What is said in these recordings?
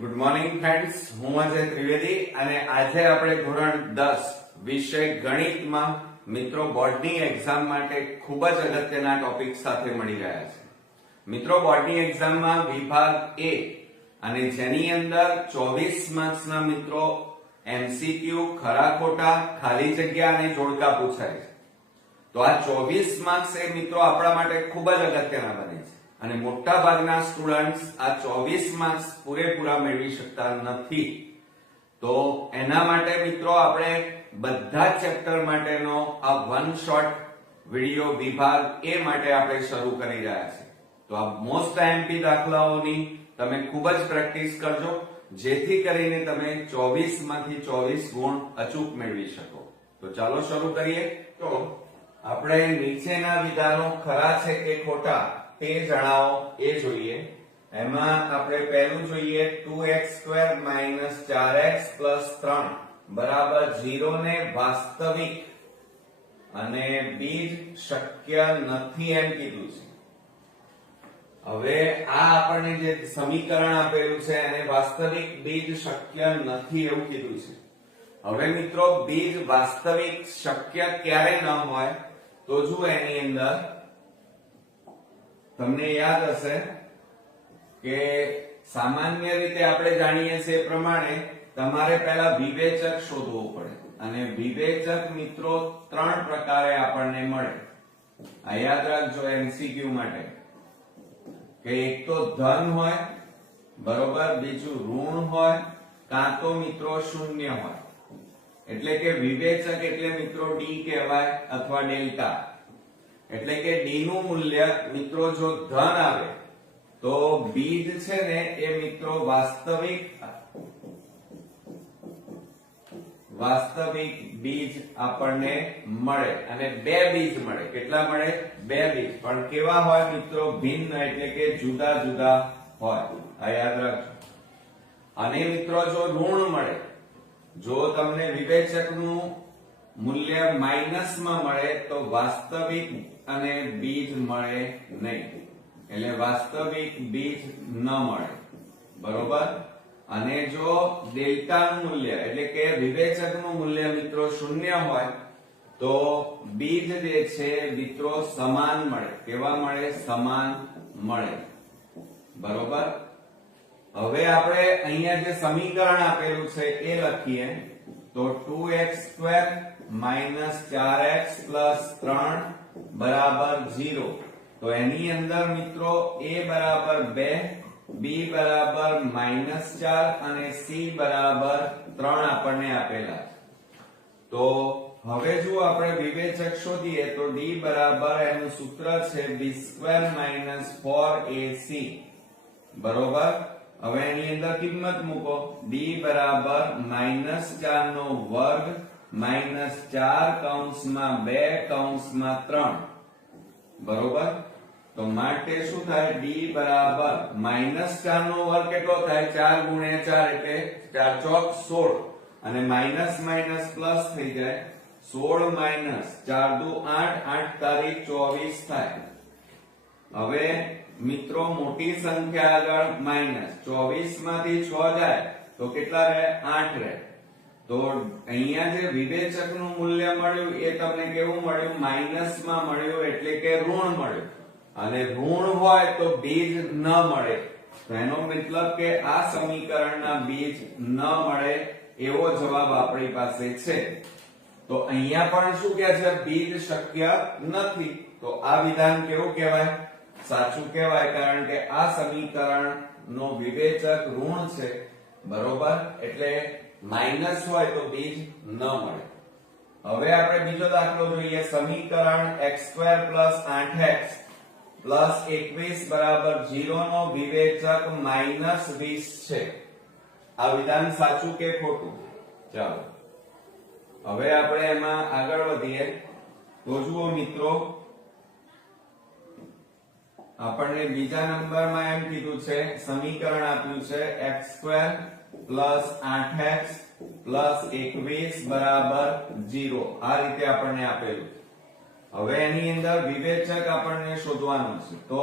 Good morning friends, હું અજય ત્રિવેદી અને આજે આપણે ધોરણ 10 વિષય ગણિતમાં મિત્રો બોર્ડની એક્ઝામ માટે ખૂબ જ અગત્યના ટોપિક સાથે મળી રહ્યા છે. મિત્રો બોર્ડની એક્ઝામમાં વિભાગ A અને જેની અંદર 24 માર્ક્સના મિત્રો એમસીક્યુ, ખરા ખોટા, ખાલી જગ્યા અને જોડકા પૂછાય છે. તો આ 24 માર્ક્સ એ મિત્રો આપણા માટે ખૂબ જ અગત્યના બને છે અને મોટા ભાગના સ્ટુડન્ટ્સ આ 24 માર્ક્સ પૂરેપૂરા મેળવી શકતા નથી. તો એના માટે મિત્રો આપણે બધા ચેપ્ટર માટેનો આ વન શોટ વિડિયો વિભાગ A માટે આપણે શરૂ કરી રહ્યા છીએ. તો આ મોસ્ટ આઈએમપી દાખલાઓની તમે ખૂબ જ પ્રેક્ટિસ કરજો, જેથી કરીને તમે 24 માંથી 24 ગુણ અચૂક મેળવી શકો. તો ચાલો શરૂ કરીએ. તો આપણે નીચેના વિધાનો ખરા છે કે ખોટા તે જણાવો એ જોઈએ. એમાં આપણે પહેલું જોઈએ 2x² - 4x + 3 બરાબર 0 ને વાસ્તવિક અને બીજ શક્ય નથી એમ કીધું છે. હવે આ આપણને જે સમીકરણ આપેલું છે એને વાસ્તવિક બીજ શક્ય નથી એવું કીધું છે. હવે મિત્રો બીજ વાસ્તવિક શક્ય ક્યારે ન હોય તો જુઓ, એની અંદર તમને યાદ હશે કે સામાન્ય રીતે આપણે જાણીએ છીએ એ પ્રમાણે તમારે પહેલા વિવેચક શોધવું પડે અને વિવેચક મિત્રો ત્રણ પ્રકારે આપણને મળે. આ યાદ રાખજો એમસીક્યુ માટે કે એક તો ધન હોય, બરોબર, બીજું ઋણ હોય, કાં તો મિત્રો શૂન્ય હોય. એટલે કે વિવેચક એટલે મિત્રો ડી કહેવાય અથવા ડેલ્ટા. એટલે કે ડી નું મૂલ્ય મિત્રો જો ધન આવે તો બીજ છે ને એ મિત્રો વાસ્તવિક બીજ આપણને મળે અને બે બીજ મળે. કેટલા મળે? બે બીજ. પણ કેવા હોય મિત્રો? ભિન્ન, એટલે કે જુદા જુદા હોય. આ યાદ રાખજો. અને મિત્રો જો ઋણ મળે, જો તમને વિવેચકનું મૂલ્ય માઇનસમાં મળે તો વાસ્તવિક અને બીજ મળે નહીં, એટલે વાસ્તવિક બીજ ન મળે, બરોબર. અને જો ડેલ્ટાનું મૂલ્ય એટલે કે વિવેચકનું મૂલ્ય મિત્રો શૂન્ય હોય તો બીજ જે છે મિત્રો સમાન મળે. કેવા મળે? સમાન મળે, બરોબર. હવે આપણે અહીંયા જે સમીકરણ આપેલું છે એ લખીએ તો 2x² - 4x + 3 બરાબર 0. તો એની અંદર મિત્રો a બરાબર 2, b બરાબર -4 અને c બરાબર 3 આપણને આપેલા. તો હવે જો આપણે વિવેચક શોધીએ તો d બરાબર એનું સૂત્ર છે b² - 4ac, બરોબર. હવે એની અંદર કિંમત મૂકો. d બરાબર -4 નો વર્ગ -4 કૌંસમાં 2 કૌંસમાં 3, બરોબર. તો માટે શું થાય? d બરાબર -4 નો વર્ગ કેટલો થાય? 4 × 4 એટલે 4 ચોક 16 અને માઇનસ માઇનસ પ્લસ થઈ જાય. 16 - 4 દુ 8, 8 તારીખ 24 થાય. હવે મિત્રો મોટી સંખ્યા આગળ માઇનસ, 24 માંથી 6 જાય તો કેટલા રહે? 8 રહે. તો અહીંયા જે વિવેચકનું મૂલ્ય મળ્યું એ તમને કેવું મળ્યું? માઇનસમાં મળ્યું, એટલે કે ઋણ મળ્યું. અને ઋણ હોય તો બીજ ન મળે. તો એનો મતલબ કે આ સમીકરણના બીજ ન મળે એવો જવાબ આપણી પાસે છે. તો અહીંયા પણ શું કહે છે? બીજ શક્ય નથી. તો આ વિધાન કેવું કહેવાય? સાચું કહેવાય, કારણ કે આ સમીકરણ નો વિવેચક ઋણ છે, બરોબર. એટલે માઇનસ હોય તો બીજ ન મળે. હવે આપણે બીજો દાખલો જોઈએ. સમીકરણ x² + 8x + 21 બરાબર 0 નો વિવેચક -20 છે. આ વિધાન સાચું કે ખોટું? ચાલો હવે આપણે એમાં આગળ વધીએ. તો જુઓ મિત્રો, આપણને બીજા નંબરમાં એમ કીધું છે, સમીકરણ આપ્યું છે x² + 8x + 21 બરાબર 0. આ રીતે આપણને આપેલું. હવે એની અંદર વિવેચક આપણને શોધવાનું છે, તો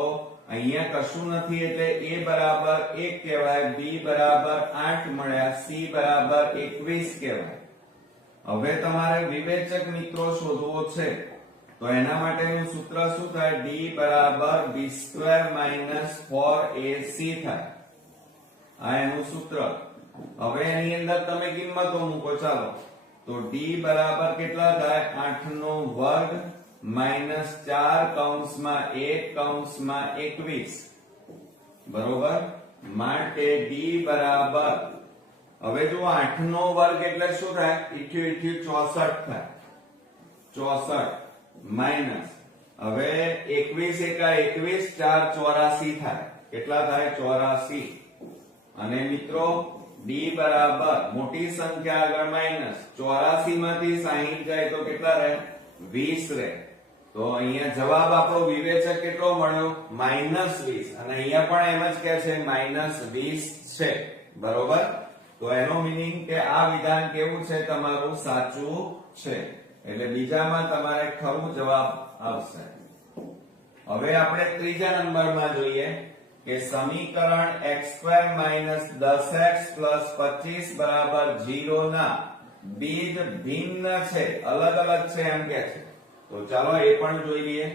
અહીંયા કશું નથી એટલે a બરાબર 1 કહેવાય, b બરાબર 8 મળ્યા, c બરાબર 21 કહેવાય. હવે તમારે વિવેચક મિત્રો શોધવો છે, તો એના માટેનું સૂત્ર શું થાય? d બરાબર b² - 4ac થાય. આ એનું સૂત્ર. હવે એની અંદર તમે કિંમતો મૂકો. ચાલો, તો d બરાબર કેટલા થાય? 8 નો વર્ગ માઈનસ 4 કૌંસમાં 1 કૌંસમાં 21 બરોબર. માટે d બરાબર, હવે જો 8 નો વર્ગ એટલે શું થાય? 64 થાય. 64 માઈનસ, હવે 21 એકા 21, 4 84 થાય. કેટલા થાય? 84. અને મિત્રો d બરાબર મોટી સંખ્યા આગળ માઈનસ, 84 માંથી 60 જાય તો કેટલા રહે? 20 રહે. તો અહીંયા જવાબ આપણો વિવેચક કેટલો મળ્યો? -20. અને અહીંયા પણ એમ જ કહે છે -20 છે. બરોબર. તો એનો મીનિંગ કે આ વિધાન કેવું છે? તમારું સાચું છે. એટલે બીજામાં તમારે ખરું જવાબ આવશે. હવે આપણે ત્રીજા નંબરમાં જોઈએ કે સમીકરણ x² - 10x + 25 બરાબર 0 ના બીજ ભિન્ન છે, અલગ અલગ છે એમ કે છે. તો ચાલો એ પણ જોઈ લઈએ.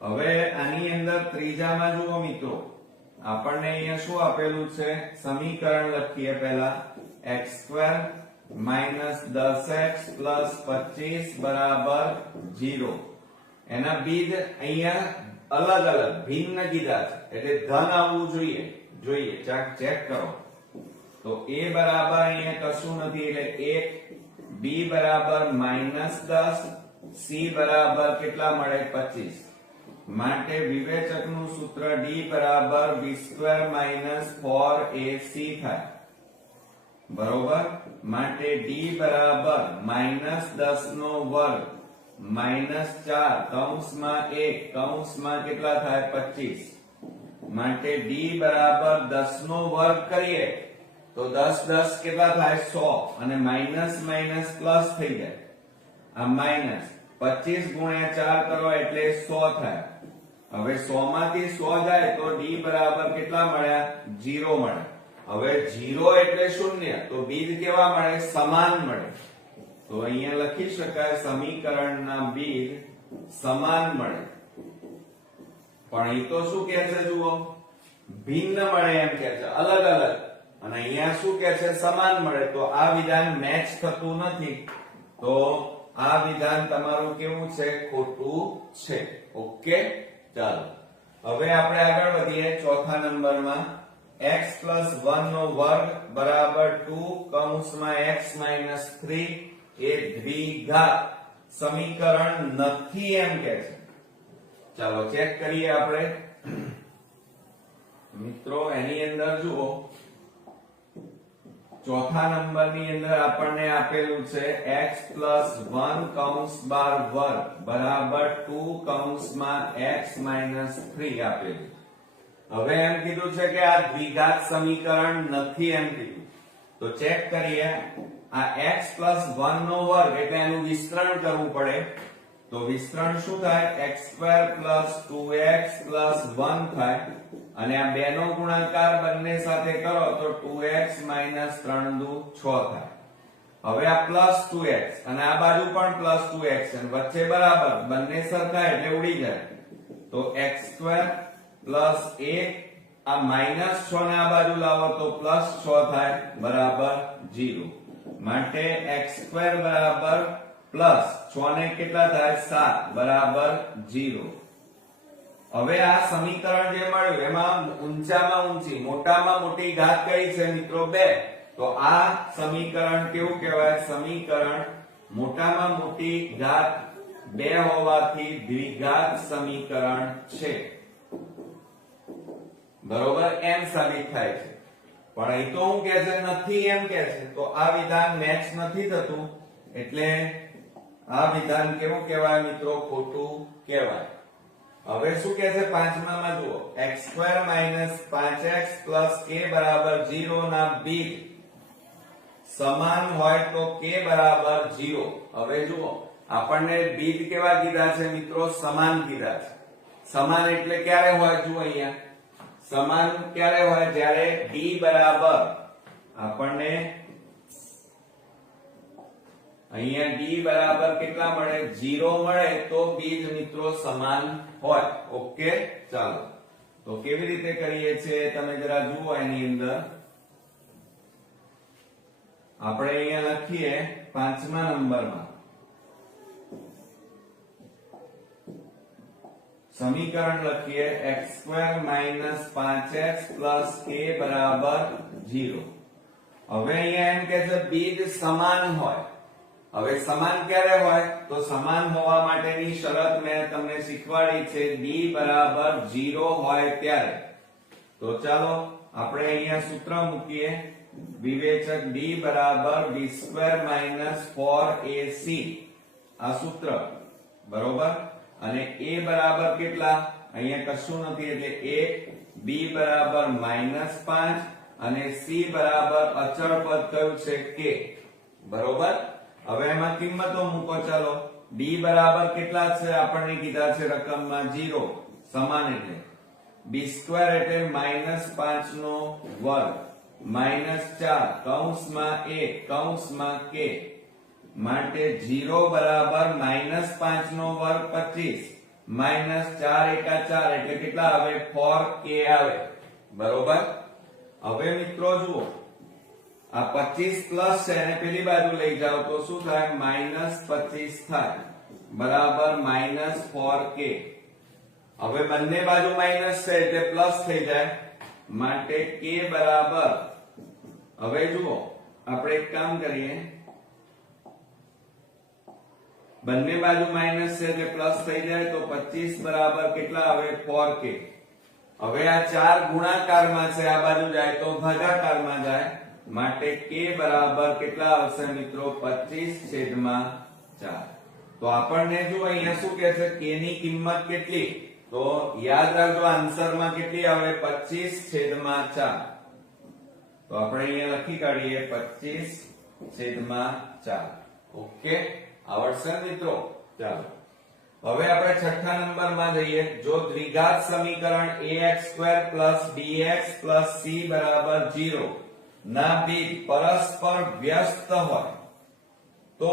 હવે આની અંદર ત્રીજામાં જુઓ મિત્રો, આપણને અહીંયા શું આપેલું છે? સમીકરણ લખીએ પહેલા. x² - 10x + 25 બરાબર 0. એના બીજ અહીંયા અલગ અલગ ભિન્ન કીધા છે, એટલે ધન આવવું જોઈએ. ચેક કરો. તો a બરાબર અહીંયા કશું નથી એટલે 1, b બરાબર -10, c બરાબર કેટલા મળે? 25. માટે વિવેચકનું સૂત્ર d બરાબર b² - 4ac થાય. બરોબર. માટે d બરાબર -10 નો વર્ગ -4 કૌંસમાં 1 કૌંસમાં કેટલા થાય? 25. માટે d બરાબર 10 નો વર્ગ કરીએ તો 10 કેટલા થાય? 100. અને માઈનસ માઈનસ પ્લસ થઈ જાય. આ માઈનસ 25 ગુણ્યા 4 કરો એટલે 100 થાય. હવે 100 માંથી 100 જાય તો d બરાબર કેટલા મળ્યા? 0 મળે. હવે 0 એટલે શૂન્ય, તો બીજ કેવા મળે? સમાન મળે. તો અહીંયા લખી શકાય સમીકરણના બીજ સમાન મળે. પણ એ તો શું કહે છે? જુઓ, ભિન્ન મળે એમ કહે છે, અલગ અલગ. અને અહીંયા શું કહે છે? સમાન મળે. તો આ વિધાન મેચ થતું નથી. તો આ વિધાન તમારું કેવું છે? ખોટું છે. ઓકે. ચાલો હવે આપણે આગળ વધીએ ચોથા નંબરમાં. x + 1 નો વર્ગ બરાબર 2 કૌંસમાં x - 3 એ દ્વિઘાત સમીકરણ નથી એમ કે છે. ચાલો ચેક કરીએ આપણે. મિત્રો એની અંદર જુઓ, ચોથા નંબરની અંદર આપણને આપેલું છે x + 1 કૌંસ બાર વર્ગ બરાબર 2 કૌંસમાં x - 3 આપેલું. હવે એમ કીધું છે કે આ દ્વિઘાત સમીકરણ નથી એમ કીધું. તો ચેક કરીએ. આ x + 1 નો વર્ગ એટલે એનું વિસ્તરણ કરવું પડે. તો વિસ્તરણ શું થાય? x² + 2x + 1 થાય. અને આ બે નો ગુણાકાર બંને સાથે કરો તો 2x - 3 દુ 6 થાય. હવે આ +2x અને આ બાજુ પણ +2x અને વચ્ચે બરાબર, બંને સરખા એટલે ઉડી જાય. તો x² + 1 આ -6 ને આ બાજુ લાવો તો +6 થાય બરાબર 0. માટે x² બરાબર +6 ને કેટલા થાય? 7 બરાબર 0. હવે આ સમીકરણ જે મળ્યું એમાં ઊંચામાં ઊંચી મોટામાં મોટી ઘાત કઈ છે મિત્રો? 2. તો આ સમીકરણ કેવું કહેવાય? સમીકરણ મોટામાં મોટી ઘાત 2 હોવાથી દ્વિઘાત સમીકરણ છે. બરોબર. એમ સાબિત થાય છે. પણ એ તો હું કહે છે નથી એમ કહે છે. તો આ વિધાન મેચ નથી થતું. એટલે આ વિધાન કેવું કહેવાય મિત્રો? ખોટું કહેવાય. હવે શું કહે છે પાંચમામાં? જુઓ, x² - 5x + k બરાબર 0 ના બીજ સમાન હોય તો k બરાબર 0. હવે જુઓ આપણને બીજ કેવા કીધા છે મિત્રો? સમાન કીધા છે. સમાન એટલે ક્યારે હોય? જુઓ અહીંયા સમાન ક્યારે હોય? જ્યારે d બરાબર આપણને અહીંયા d બરાબર કેટલા મળે? 0 મળે તો બીજ મિત્રો સમાન હોય. ઓકે, ચાલો તો કેવી રીતે કરીએ છીએ તમે જરા જુઓ. એની અંદર આપણે અહીંયા લખીએ 5મા નંબરમાં સમીકરણ લખીએ x² - 5x + k બરાબર 0. હવે અહીંયા એમ કે છે બીજ સમાન હોય. હવે સમાન ક્યારે હોય? તો સમાન હોવા માટેની શરત મેં તમને શીખવાડી છે, d બરાબર 0 હોય ત્યારે. તો ચાલો આપણે અહીંયા સૂત્ર મૂકીએ. વિવેચક d બરાબર b² - 4ac આ સૂત્ર બરોબર. અને a બરાબર કેટલા? અહીંયા કશું નથી એટલે 1, b બરાબર -5 અને c બરાબર અચળ પદ કયું છે? k બરોબર. હવે એમાં કિંમતો મૂકો. ચાલો d બરાબર કેટલા છે? આપણને કીધા છે રકમમાં 0. સમાન એટલે b² એટલે -5 નો વર્ગ -4 કૌંસમાં 1 કૌંસમાં k માટે 0 બરાબર -5 નો વર્ગ 25 -4 × 4 એટલે કેટલા આવે? 4k આવે બરોબર. હવે મિત્રો જુઓ આ 25 પ્લસ છે અને પેલી બાજુ લઈ જાઓ તો શું થાય? -25 થાય બરાબર -4k. હવે બંને બાજુ માઈનસ છે એટલે પ્લસ થઈ જાય માટે k બરાબર, હવે જુઓ આપણે એક કામ કરીએ, બંને બાજુ માઈનસ છે એટલે પ્લસ થઈ જાય તો 25 બરાબર કેટલા આવે? 4k. હવે આ 4 ગુણાકારમાં છે, આ બાજુ જાય તો ભાગાકારમાં જાય માટે k બરાબર કેટલા આવશે મિત્રો? 25/4. તો આપણને જો અહીંયા શું કહે છે? k ની કિંમત કેટલી? તો યાદ રાખજો આન્સરમાં કેટલી આવે? 25/4. તો આપણે અહીંયા લખી કાઢીએ 25/4. ઓકે, આવડશે મિત્રો? ચાલો હવે આપણે છઠ્ઠા નંબરમાં જઈએ. જો દ્વિઘાત સમીકરણ ax² + bx + c બરાબર 0 ના બીજ પરસ્પર વ્યસ્ત હોય તો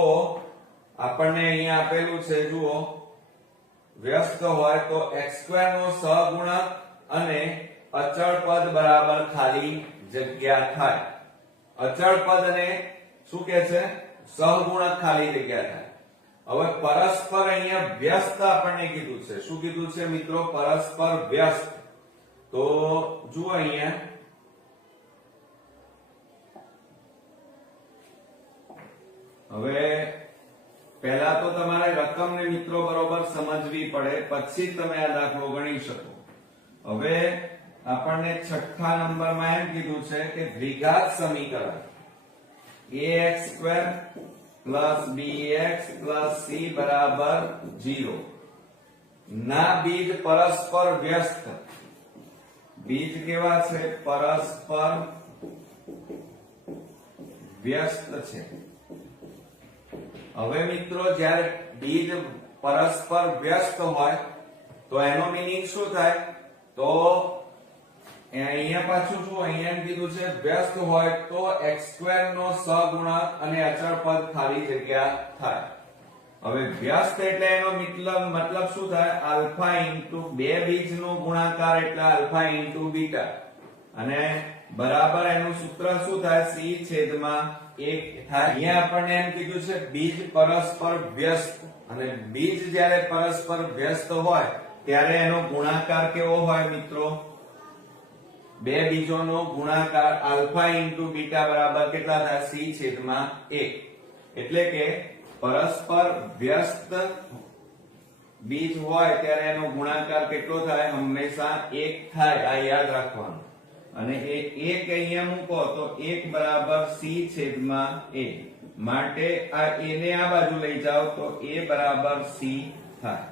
આપણને અહીંયા આપેલું છે, જુઓ વ્યસ્ત હોય તો x² નો સહગુણક અને અચળ પદ બરાબર ખાલી જગ્યા થાય. અચળ પદ અને શું કે છે? સહગુણક ખાલી જગ્યા થાય. હવે પરસ્પર અહીંયા વ્યસ્ત આપણને કીધું છે. શું કીધું છે મિત્રો? પરસ્પર વ્યસ્ત. તો જુઓ અહીંયા હવે પહેલા તો તમારે રકમને મિત્રો બરોબર સમજવી પડે, પછી તમે આ દાખલો ગણી શકો. હવે આપણને છઠ્ઠા નંબરમાં એમ કીધું છે કે દ્વિઘાત સમીકરણ ax² + bx + c બરાબર 0 ના બીજ પરસ્પર વ્યસ્ત. બીજ કેવા છે? પરસ્પર વ્યસ્ત છે. હવે મિત્રો જ્યારે બીજ પરસ્પર વ્યસ્ત હોય તો એનો મીનિંગ શું થાય? તો અહીંયા પાછું શું અહીંયા કીધું છે? વ્યસ્ત હોય તો x² નો સહગુણક અને અચળ પદ ખાલી જગ્યા થાય. હવે વ્યસ્ત એટલે એનો મતલબ શું થાય? આલ્ફા ઇન્ટુ બે બીજનો ગુણાકાર એટલે આલ્ફા ઇન્ટુ બીટા અને બરાબર એનું સૂત્ર શું થાય? c/1 થાય. અહીંયા આપણને એમ કીધું છે બીજ પરસ્પર વ્યસ્ત, અને બીજ જ્યારે પરસ્પર વ્યસ્ત હોય ત્યારે એનો ગુણાકાર કેવો હોય મિત્રો? બે બીજોનો ગુણાકાર આલ્ફા ઇન્ટુ બીટા બરાબર કેટલા થાય? c/1. એટલે કે પરસ્પર વ્યસ્ત બીજ હોય ત્યારે એનો ગુણાકાર કેટલો થાય? હંમેશા 1 થાય. આ યાદ રાખવાનું. અને એ 1 અહીંયા મૂકો તો 1 બરાબર c/1 માટે આ a ને આ બાજુ લઈ જાઓ તો a બરાબર c થાય.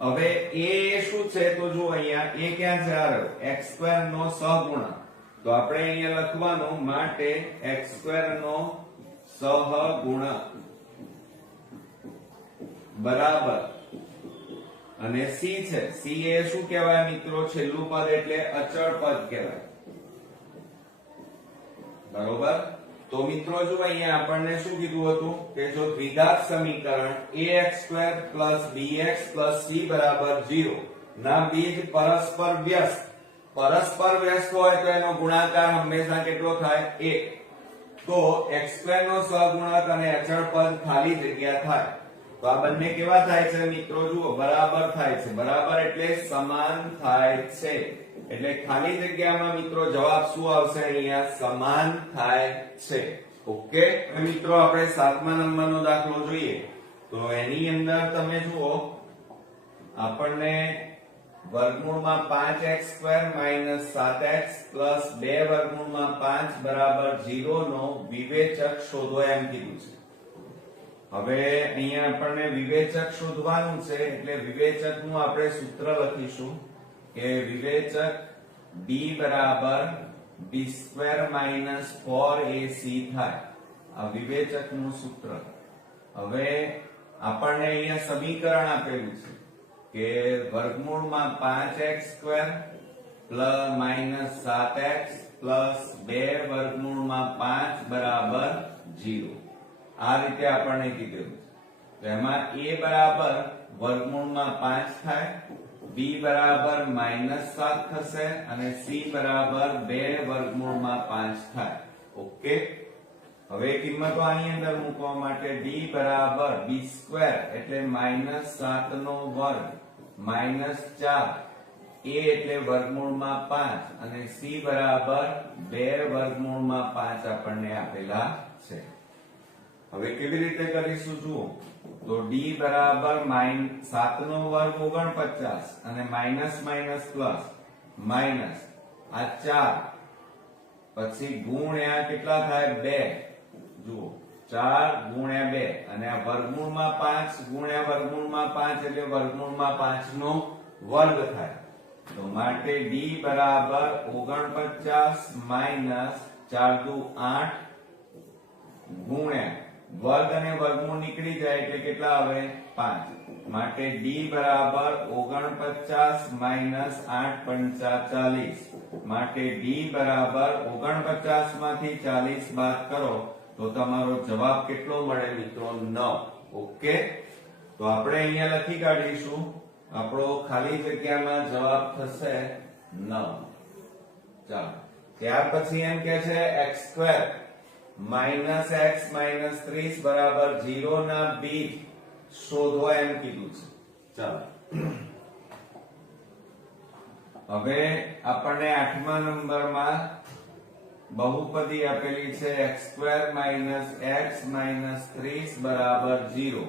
હવે a શું છે? તો જો અહીંયા a ક્યાં છે? આ x² નો સહગુણક. તો આપણે અહીંયા લખવાનું માટે x² નો સહગુણક બરાબર, અને સી છે, સી એ શું કહેવાય મિત્રો? છેલ્લું પદ એટલે અચળ પદ કહેવાય, બરોબર. તો મિત્રો જો અહીંયા આપણને શું કીધું હતું કે જો દ્વિઘાત સમીકરણ ax² + bx + c બરાબર 0 ના બીજ પરસ્પર વ્યસ્ત હોય તો એનો ગુણાકાર હંમેશા કેટલો થાય? 1. તો x² નો સહગુણક અને અચળ પદ ખાલી જગ્યા થાય. તો આ બંને કેવા થાય છે મિત્રો? જુઓ, બરાબર થાય છે. બરાબર એટલે સમાન થાય છે. એટલે ખાલી જગ્યામાં મિત્રો જવાબ શું આવશે? અહીંયા સમાન થાય છે. ઓકે. હવે મિત્રો આપણે 7મા નંબરનો દાખલો જોઈએ. તો એની અંદર તમે જુઓ, આપણને વર્ગમૂળમાં 5x² - 7x + 2 વર્ગમૂળમાં 5 બરાબર 0 નો વિવેચક શોધો એમ કીધું છે. હવે અહીંયા આપણને વિવેચક શોધવાનું છે, એટલે વિવેચકનું આપણે સૂત્ર લખીશું કે વિવેચક b બરાબર b² - 4ac થાય. આ વિવેચકનું સૂત્ર. હવે આપણને અહીંયા સમીકરણ આપેલું છે કે વર્ગમૂળમાં 5x² - 7x + 2 વર્ગમૂળમાં 5 બરાબર 0. આ રીતે આપણને કીધેલું છે. તો એમાં a બરાબર વર્ગમૂળમાં 5 થાય, b બરાબર -7 થશે અને c બરાબર 2 વર્ગમૂળમાં 5 થાય. ઓકે. હવે કિંમતો આની અંદર મૂકવા માટે d બરાબર b² એટલે -7 નો વર્ગ -4, a એટલે વર્ગમૂળમાં 5 અને c બરાબર 2 વર્ગમૂળમાં 5 આપણને આપેલા છે. હવે કેવી રીતે કરીશું જુઓ. તો d બરાબર 7 નો વર્ગ 49 અને માઇનસ પ્લસ માઇનસ આ 4 પછી ગુણ્યા કેટલા થાય? 2. જુઓ, 4 ગુણ્યા 2 અને આ વર્ગમૂળમાં 5 ગુણ્યા વર્ગમૂળમાં 5 એટલે વર્ગમૂળમાં 5 નો વર્ગ થાય. તો માટે d બરાબર 49 માઇનસ 4 દુ 8 ગુણ્યા વર્ગ અને વર્ગમૂળ નીકળી જાય એટલે કેટલા આવે? 5. માટે d બરાબર 49 માઇનસ 8 પંચા 40. માટે d બરાબર 49 માંથી 40 બાદ કરો તો તમારો જવાબ કેટલો મળે મિત્રો? 9. ઓકે. તો આપણે અહીંયા લખી કાઢીશું, આપણો ખાલી જગ્યામાં જવાબ થશે 9. ચાલો, ત્યાર પછી એમ કે છે x² - x - 30 બરાબર 0 ના બીજ શોધો એમ કીધું છે. ચાલો, હવે આપણને 8મા નંબરમાં બહુપદી આપેલી છે x² - x - 30 બરાબર 0.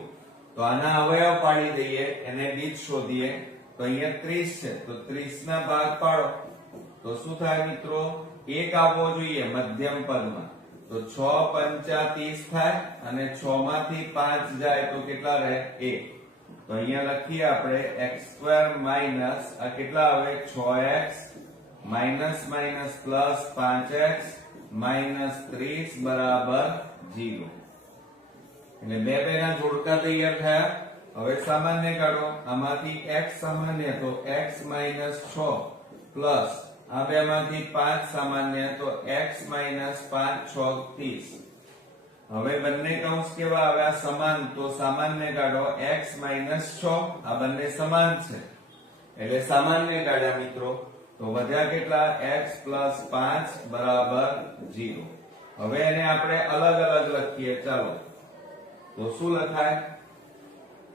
તો આના અવયવ પાડી દઈએ, એને બીજ શોધીએ. તો અહીંયા 30 છે, તો 30 ના ભાગ પાડો તો શું થાય મિત્રો? 1 આવવો જોઈએ મધ્યમ પદમાં. તો 6 પંચા 30 થાય અને 6 માંથી 5 જાય તો કેટલા રહે? 1. તો અહીંયા લખીએ આપણે x² માઇનસ આ કેટલા આવે? 6x minus plus 5x minus 30 બરાબર 0. એટલે બે ના જોડકા તૈયાર થયા. હવે સામાન્ય કાઢો. આમાંથી x સામાન્ય તો x માઇનસ 6 પ્લસ આ બે માંથી 5 સામાન્ય તો x માઇનસ 5 6 30. હવે બંને કૌંસ કેવા આવ્યા? સમાન. તો સામાન્ય કાઢો. x માઇનસ 6 આ બંને સમાન છે એટલે સામાન્ય કાઢ્યા મિત્રો. તો વધ્યા કેટલા? x પ્લસ 5 બરાબર 0. હવે એને આપણે અલગ અલગ લખીએ. ચાલો, તો શું લખાય?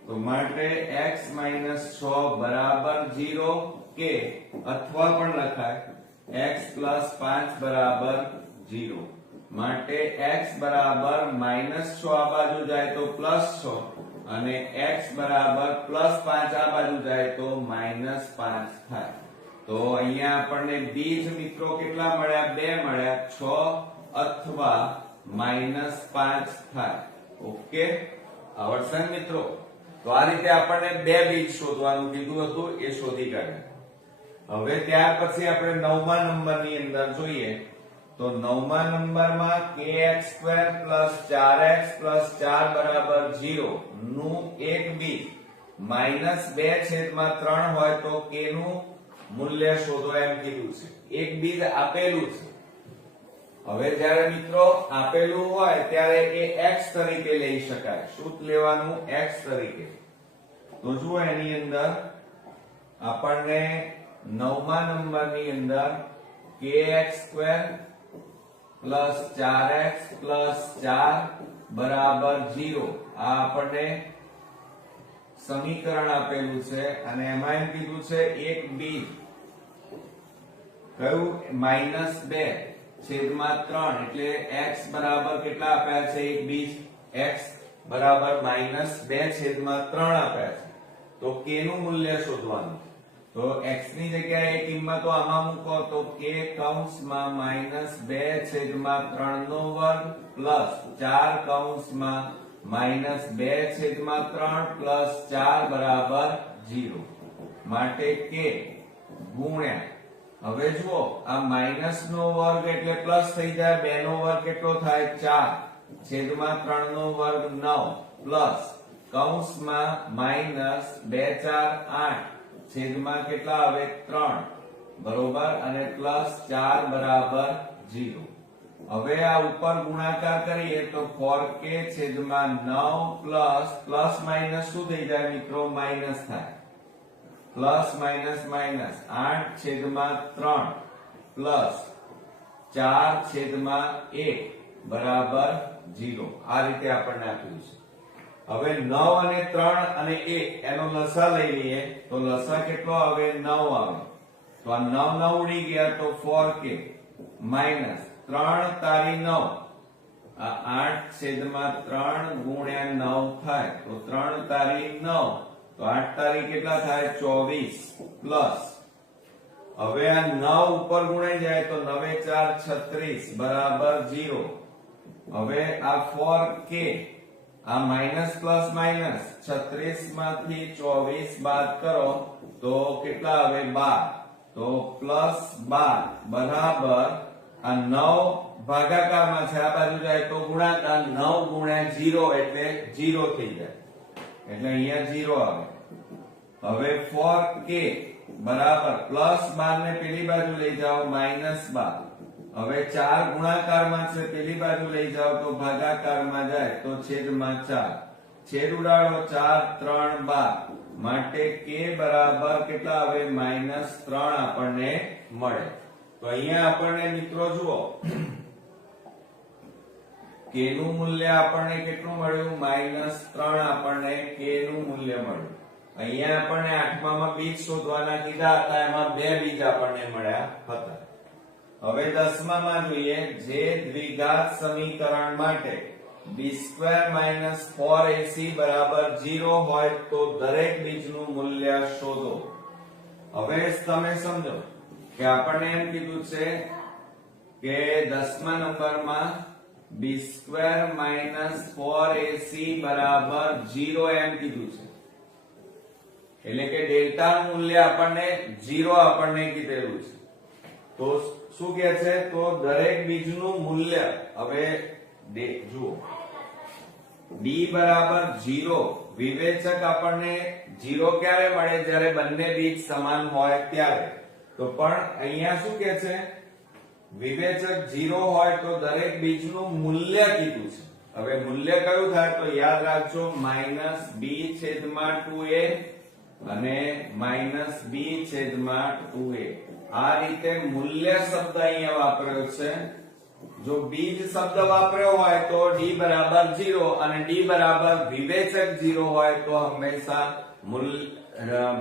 તો માટે x માઇનસ 6 બરાબર 0 કે અથવા પણ લખાય x પ્લસ 5 બરાબર 0. માટે x બરાબર માઇનસ 6 આ બાજુ જાય તો પ્લસ 6 અને x બરાબર પ્લસ 5 આ બાજુ જાય તો માઇનસ 5 થાય. તો અહીંયા આપણને બીજ મિત્રો કેટલા મળ્યા? 2 મળ્યા. 6 અથવા માઇનસ 5 થાય. ઓકે, આવડશે ને મિત્રો? તો આ રીતે આપણને 2 બીજ શોધવાનું કીધું હતું, એ શોધી કાઢ્યા. હવે ત્યાર પછી આપણે 9મા નંબરની અંદર જોઈએ. તો 9મા નંબરમાં kx² + 4x + 4 બરાબર 0 નું એક બીજ -2/3 હોય તો k નું મૂલ્ય શોધો એમ કીધું છે. એક બીજ આપેલું છે. હવે જ્યારે મિત્રો આપેલું હોય ત્યારે એ x તરીકે લઈ શકાય. શું લેવાનું? x તરીકે. તો જુઓ એની અંદર આપણને 9મા નંબરની અંદર kx² + 4x + 4 બરાબર 0 આ આપણને સમીકરણ આપેલું છે અને એમાં એમ કીધું છે એક બીજ કયું -2/3 એટલે x બરાબર કેટલા આપ્યા છે? એક બીજ x બરાબર -2/3 આપ્યા છે. તો k નું મૂલ્ય શોધવાનું. તો x ની જગ્યાએ કિંમતો આમાં મૂકો તો k કૌંસમાં -2/3 નો વર્ગ પ્લસ 4 કૌંસમાં -2/3 પ્લસ 4 બરાબર 0 માટે k ગુણ્યા હવે જુઓ આ માઈનસ નો વર્ગ એટલે પ્લસ થઈ જાય 2 નો વર્ગ કેટલો થાય 4/3 નો વર્ગ 9 પ્લસ કૌંસમાં -2 4 8 છેદમાં કેટલા આવે 3 બરોબર અને પ્લસ 4 બરાબર 0. હવે આ ઉપર ગુણાકાર કરીએ તો 4k છેદમાં 9 પ્લસ માઈનસ શું થઈ જાય મિત્રો? માઈનસ થાય. પ્લસ માઈનસ માઈનસ 8/3 પ્લસ 4/1 બરાબર 0. આ રીતે આપણને આપ્યું છે. હવે 9 અને 3 અને 1 એનો લસા લઈ લઈએ તો લસા કેટલો આવે? 9 આવે. તો આ 9 9 ઉડી ગયા તો 4k માઈનસ 3 તારી 9 આ 8/3 ગુણ્યા 9 થાય તો 3 તારી 9 તો 8 તારી કેટલા થાય? 24 પ્લસ હવે આ 9 ઉપર ગુણાઈ જાય તો 9 4 36 બરાબર 0. હવે આ 4k આ માઈનસ પ્લસ માઈનસ 36 માંથી 24 બાદ કરો તો કેટલા આવે? 12. તો પ્લસ 12 બરાબર આ 9 ભાગાકારમાં છે આ બાજુ જાય તો ગુણાકાર 9 ગુણ્યા 0 એટલે 0 થઈ જાય એટલે અહીંયા 0 આવે. હવે 4k બરાબર પ્લસ 12 ને પેલી બાજુ લઈ જાઓ -12. હવે 4 ગુણાકારમાં છે પેલી બાજુ લઈ જાઓ તો ભાગાકારમાં જાય તો છેદમાં 4 છેદ ઉડાડો 4 3 12 માટે k બરાબર કેટલા આવે? -3 આપણને મળે. તો અહીંયા આપણને મિત્રો જુઓ k નું મૂલ્ય આપણને કેટલું મળ્યું? -3 આપણને k નું મૂલ્ય મળ્યું. અહીંયા આપણને 8મામાં બીજ શોધવાના કીધા હતા એમાં બે બીજ આપણને મળ્યા હતા. હવે 10મામાં જોઈએ જે દ્વિઘાત સમીકરણ માટે b² - 4ac બરાબર 0 હોય તો દરેક બીજનું મૂલ્ય શોધો. હવે તમે સમજો કે આપણને એમ કીધું છે કે 10મા નંબરમાં b² - 4ac બરાબર 0 એમ કીધું છે એટલે કે ડેલ્ટા નું મૂલ્ય આપણને 0 આપણને કીધેલું છે. તો શું કહે છે? તો દરેક બીજનું મૂલ્ય હવે જુઓ d બરાબર 0 વિવેચક આપણને 0 ક્યારે મળે? જ્યારે બંને બીજ સમાન હોય ત્યારે. તો પણ અહીંયા શું કહે છે? વિવેચક 0 હોય તો દરેક બીજનું મૂલ્ય કીધું છે. હવે મૂલ્ય કયું થાય? તો યાદ રાખજો -b/2a અને -b/2a. આ રીતે મૂલ્ય શબ્દ અહીંયા વાપર્યો છે. જો બીજ શબ્દ વાપર્યો હોય તો d બરાબર 0 અને d બરાબર વિવેચક 0 હોય તો હંમેશા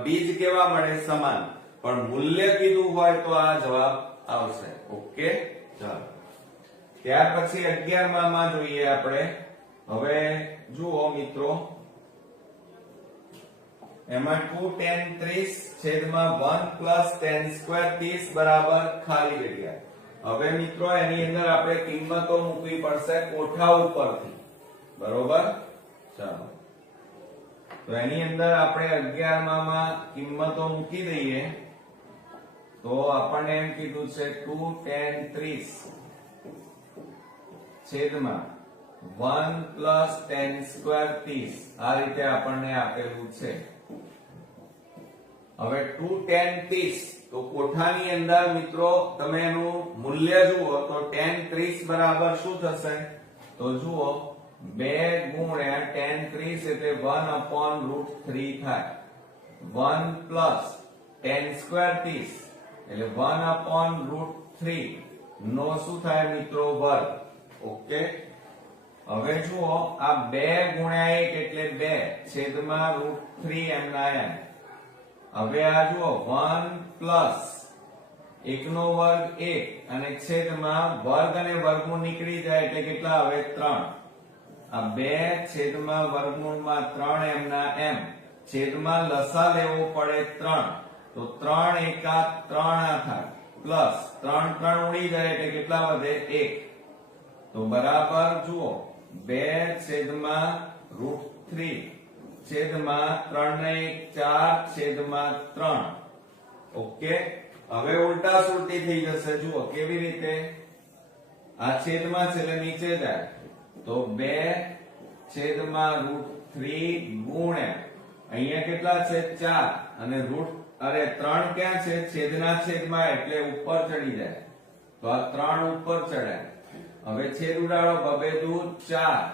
બીજ કેવા મળે? સમાન. પણ મૂલ્ય કીધું હોય તો આ જવાબ આવશે. ઓકે ચાલો ત્યાર પછી 11માં જોઈએ આપણે. હવે જુઓ મિત્રો એમાં 2 tan 30 છેદમાં 1 + tan² 30 બરાબર ખાલી જગ્યા. હવે મિત્રો એની અંદર આપણે કિંમતો મૂકવી પડશે કોઠા ઉપરથી. બરોબર ચાલો તો એની અંદર આપણે 11માં કિંમતો મૂકી દઈએ તો આપણને એમ કીધું છે 2 tan 30 છેદમાં 1 પ્લસ tan સ્ક્વેર 30 આ રીતે આપણને આપેલું છે. હવે 2 tan 30 તો કોઠાની અંદર મિત્રો તમે એનું મૂલ્ય જુઓ તો tan 30 બરાબર શું થશે? તો જુઓ 2 ગુણ્યા tan 30 એટલે 1/√3 થાય. 1 પ્લસ tan સ્ક્વેર 30 એટલે 1/√3 નો શું થાય મિત્રો? વર્ગ. ઓકે. હવે જુઓ આ 2 ગુણ્યા 1 એટલે 2 છેદમાં √3 એમના એમ. હવે આ જુઓ 1 પ્લસ 1 નો વર્ગ 1 અને છેદમાં વર્ગ અને વર્ગમૂળ નીકળી જાય એટલે કેટલા આવે? 3. આ 2 છેદમાં વર્ગમૂળમાં 3 એમના એમ. છેદમાં લસા લેવો પડે 3 તો 3 એકા 3 આ થાય પ્લસ 3 3 ઉડી જાય એટલે કેટલા વધે? 1. તો બરાબર જુઓ 2 છેદમાં √3 છેદમાં 3 ને 1 4 છેદમાં 3. ઓકે. હવે ઉલટા સુલટી થઈ જશે. જુઓ કેવી રીતે? આ છેદમાં છે એટલે નીચે જાય તો 2 છેદમાં √3 ગુણ્યા અહીંયા કેટલા છે? 4 અને √3 ક્યાં છે? છેદના છેદમાં એટલે ઉપર ચડી જાય તો આ 3 ઉપર ચડ્યા. હવે છેદ ઉડાડો 2 દુ 4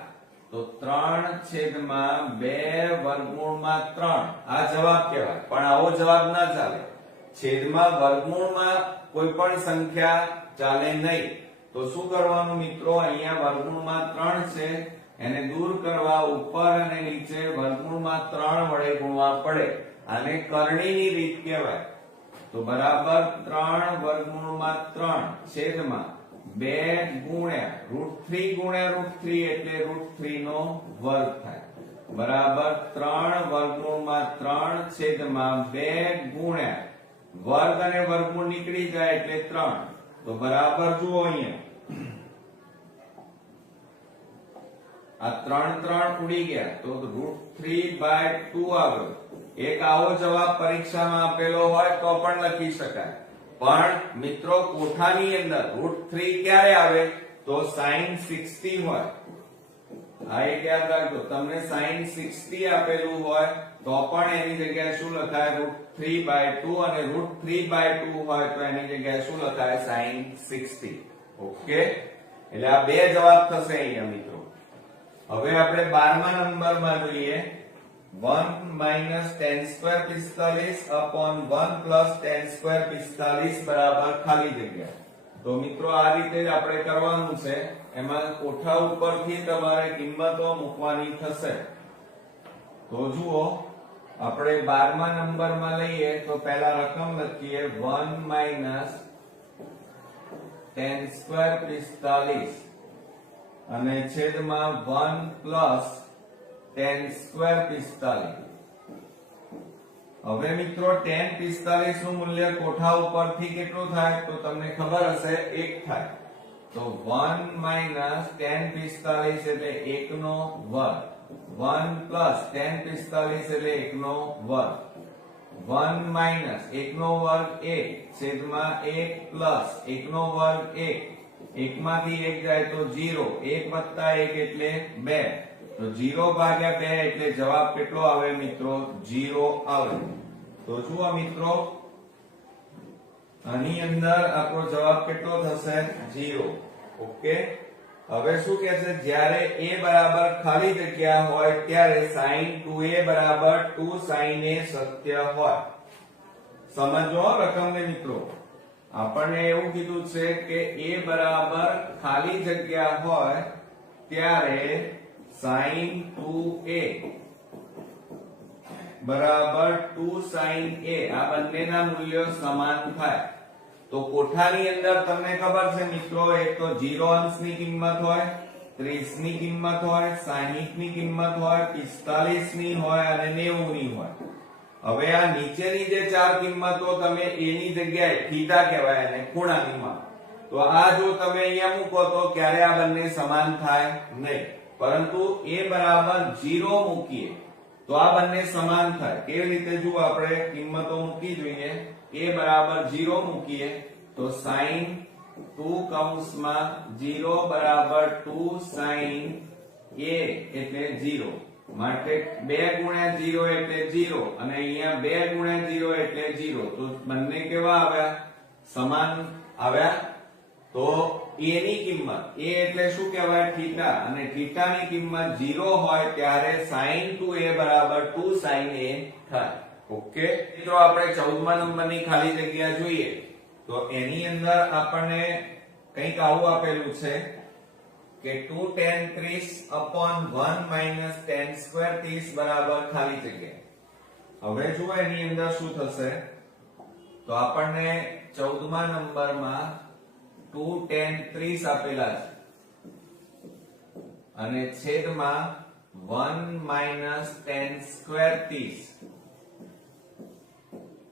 તો 3 છેદમાં 2 વર્ગમૂળમાં 3 આ જવાબ કહેવાય. પણ આવો જવાબ ના ચાલે. છેદમાં વર્ગમૂળમાં કોઈ પણ સંખ્યા ચાલે નહીં. તો શું કરવાનું મિત્રો? અહીંયા વર્ગમૂળમાં 3 છે એને દૂર કરવા ઉપર અને નીચે વર્ગમૂળમાં 3 વડે ગુણવા પડે. આને કરણીની રીત કહેવાય. તો બરાબર 3 વર્ગમૂળમાં 3 છેદમાં 2 ગુણ્યા √3 એટલે √3 નો વર્ગ થાય. બરાબર 3 વર્ગમૂળમાં 3 છેદમાં 2 ગુણ્યા વર્ગ અને વર્ગમૂળ નીકળી જાય એટલે 3. તો બરાબર જુઓ અહીંયા આ 3 3 ઉડી ગયા તો √3/2 આવ્યો. એક આવો જવાબ પરીક્ષામાં આપેલો હોય તો પણ લખી શકાય. પણ મિત્રો કોઠાની અંદર √3 ક્યારે આવે? તો sin 60 હોય. આ એક યાદ રાખજો. તમને sin 60 આપેલું હોય તો પણ એની જગ્યાએ શું લખાય? √3/2 અને √3/2 હોય તો એની જગ્યાએ શું લખાય? sin 60. ઓકે. એટલે આ બે જવાબ થશે અહીંયા મિત્રો. હવે આપણે 12મા નંબરમાં જોઈએ 1 minus tan square 45 upon 1 plus tan square 45 બરાબર ખાલી જગ્યા. તો મિત્રો આ રીતે જ આપણે કરવાનું છે. એમાં કોઠા ઉપરથી તમારે કિંમતો મૂકવાની થશે. તો જુઓ આપણે 12મા નંબરમાં લઈએ તો પહેલા રકમ લખીએ 1 minus tan square 45 અને છેદમાં 1 plus tan square 45. હવે મિત્રો tan 45 નું મૂલ્ય કોઠા ઉપરથી કેટલું થાય? તો તમને ખબર હશે 1 થાય. તો 1 minus tan 45 એટલે 1 નો વર્ગ. 1 plus tan 45 એટલે 1 નો વર્ગ. 1 minus 1 નો વર્ગ 1 છેદમાં 1 plus 1 નો વર્ગ 1. 1 માંથી 1 જાય તો 0. 1 વત્તા 1 એટલે 2. તો 0/2 એટલે જવાબ કેટલો આવે મિત્રો? 0 આવે. તો જુઓ મિત્રો આની અંદર આપણો જવાબ કેટલો થશે? 0. ઓકે. હવે શું કહે છે? જ્યારે a બરાબર ખાલી જગ્યા હોય ત્યારે sin 2a બરાબર 2 sin a સત્ય હોય. સમજો રકમને મિત્રો. આપણને એવું કીધું છે કે a બરાબર ખાલી જગ્યા હોય ત્યારે sin 2a બરાબર 2 sin a આ બંનેના મૂલ્યો સમાન થાય. તો કોઠાની અંદર તમને ખબર છે મિત્રો એક તો 0 અંશની કિંમત હોય, 30 ની કિંમત હોય, 60 ની કિંમત હોય, 45 ની હોય અને 90 ની હોય. હવે આ નીચેની જે ચાર કિંમતો તમે a ની જગ્યાએ થીટા કહેવાય અને ખૂણાની માં, તો આ જો તમે અહીંયા મૂકો તો ક્યારે આ બંને સમાન થાય નહીં. પરંતુ a બરાબર 0 મૂકીએ તો આ બંને સમાન થાય. કેવી રીતે? જો આપણે કિંમતો મૂકી જોઈએ. a બરાબર 0 મૂકીએ તો sin 2 કૌંસમાં 0 બરાબર 2 sin a એટલે 0 માટે 2 ગુણ્યા 0 એટલે 0 અને અહીંયા 2 ગુણ્યા 0 એટલે 0 તો બંને કેવા આવ્યા સમાન આવ્યા તો a ની કિંમત a એટલે શું કહેવાય થીટા અને થીટા ની કિંમત 0 હોય ત્યારે sin 2a બરાબર 2 sin a થાય ઓકે મિત્રો આપણે 14મા નંબરની ખાલી જગ્યા જોઈએ તો એની અંદર આપણને કંઈક આવું આપેલું છે કે 2 tan 30 upon 1 minus tan square 30 બરાબર ખાલી જગ્યા હવે જુઓ એની અંદર શું થશે તો આપણને 14મા નંબરમાં 2 tan 30 આપેલા છે અને છેદમાં 1 minus tan square 30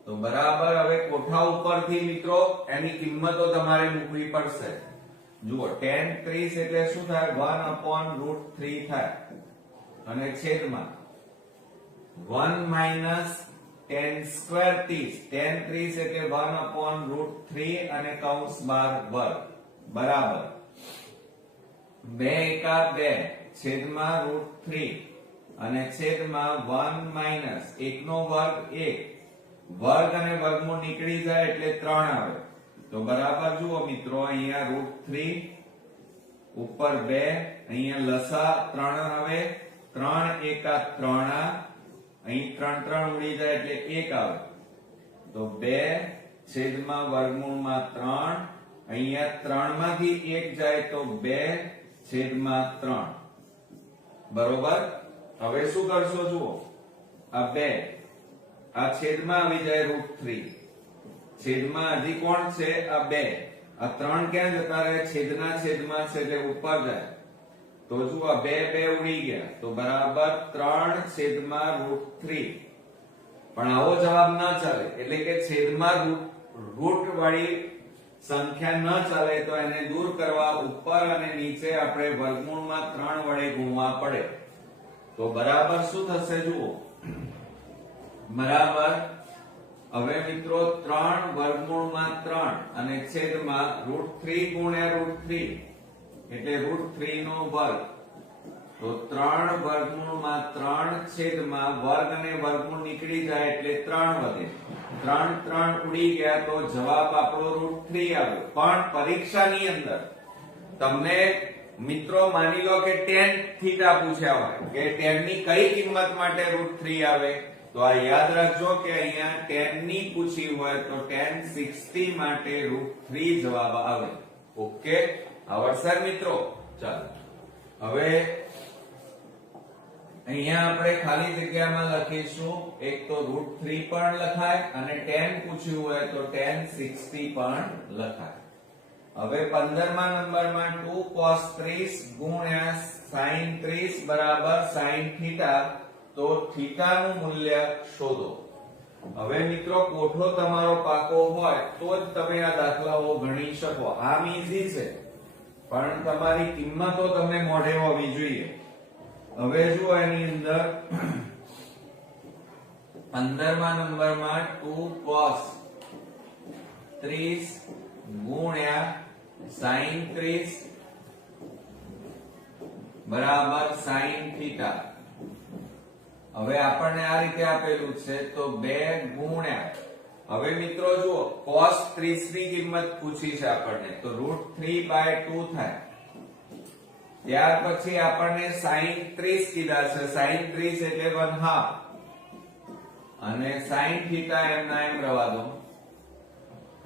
તો બરાબર હવે કોઠા ઉપરથી મિત્રો એની કિંમતો તમારે મૂકવી પડશે જુઓ tan 30 એટલે શું થાય 1 upon √3 થાય અને છેદમાં 1 minus tan square 30 tan 30 એટલે 1 upon √3 અને કૌંસ બાર વર્ગ બરાબર 2 એકા 2 છેદમાં √3 અને છેદમાં 1 minus 1 નો વર્ગ 1 વર્ગ અને વર્ગમૂળ નીકળી જાય એટલે 3 આવે તો બરાબર જુઓ મિત્રો અહીંયા √3 ઉપર 2 અહીંયા લસા 3 આવે 3 એકા 3 અહીં 3 3 ઉડી જાય એટલે 1 આવે તો 2 છેદમાં વર્ગમૂળમાં 3 અહીંયા 3 માંથી 1 જાય તો 2 છેદમાં 3 બરોબર હવે શું કરશો જુઓ આ 2 આ છેદમાં આવી જાય √3 છેદમાં હજી કોણ છે આ 2 આ 3 ક્યાં જતા રહે છેદના છેદમાં છે એટલે ઉપર જાય તો જુઓ 2 2 ઉડી ગયા તો બરાબર 3 છેદમાં √3 પણ આવો જવાબ ન ચાલે એટલે કે છેદમાં √, વાળી સંખ્યા ન ચાલે તો એને દૂર કરવા ઉપર અને નીચે આપણે વર્ગમૂળમાં 3 વડે ગુણવા પડે તો બરાબર શું થશે જુઓ બરાબર હવે મિત્રો 3 વર્ગમૂળમાં 3 અને છેદમાં √3 ગુણ્યા √3 એટલે √3 નો વર્ગ તો 3 વર્ગમૂળમાં 3 છેદમાં વર્ગ અને વર્ગમૂળ નીકળી જાય એટલે 3 વધે 3 3 ઉડી ગયા તો જવાબ આપણો √3 આવ્યો પણ પરીક્ષાની અંદર તમને મિત્રો માની લો કે tan થીટા પૂછ્યા હોય કે tan ની કઈ કિંમત માટે √3 આવે તો આ યાદ રાખજો કે અહીંયા tan ની પૂછી હોય તો tan 60 માટે √3 જવાબ આવે ઓકે આવડશે મિત્રો ચાલો હવે અહીંયા આપણે ખાલી જગ્યામાં લખીશું એક તો √3 પણ લખાય અને tan પૂછ્યું હોય તો tan 60 પણ લખાય હવે 15મા નંબરમાં 2 cos 30 ગુણ્યા sin 30 બરાબર sin થીટા તો થીટા નું મૂલ્ય શોધો હવે મિત્રો કોઠો તમારો પાકો હોય તો જ તમે આ દાખલાઓ ગણી શકો આમ ઈઝી છે પણ તમારી કિંમતો તમને મોઢે હોવી જોઈએ હવે જુઓ એની અંદર 15મા નંબરમાં 2 cos 30 ગુણ્યા sin 30 બરાબર sin થીટા હવે આપણને આ રીતે આપેલું છે તો 2 ગુણ્યા હવે મિત્રો જુઓ cos 30 ની કિંમત પૂછી છે આપણને તો √3/2 થાય ત્યાર પછી આપણને sin 30 કીધા છે sin 30 એટલે 1/2 અને sin થીટા એમના એમ રવા દો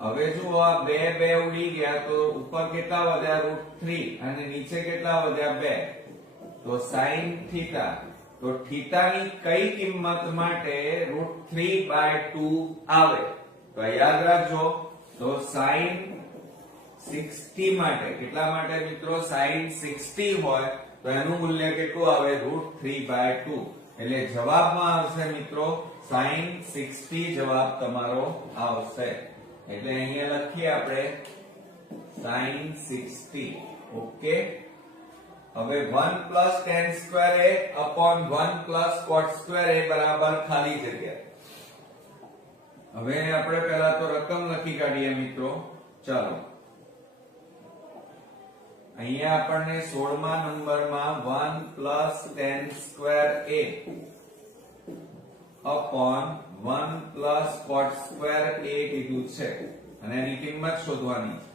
હવે જુઓ આ 2 2 ઉડી ગયા તો ઉપર કેટલા વધ્યા √3 અને નીચે કેટલા વધ્યા 2 તો sin થીટા તો થીટાની કઈ કિંમત માટે √3/2 આવે તો યાદ રાખજો તો sin 60 માટે કેટલા માટે મિત્રો sin 60 હોય તો એનું મૂલ્ય કેટલું આવે √3/2 એટલે જવાબમાં આવશે મિત્રો sin 60 જવાબ તમારો આવશે એટલે અહીંયા લખીએ આપણે sin 60 ઓકે હવે 1 plus tan square a upon 1 plus cot square a બરાબર ખાલી જગ્યા હવે આપણે પહેલા તો રકમ લખી કાઢીએ મિત્રો ચાલો અહીંયા આપણને 16મા નંબરમાં 1 plus tan square a upon 1 plus cot square a કીધું છે અને એની કિંમત શોધવાની છે.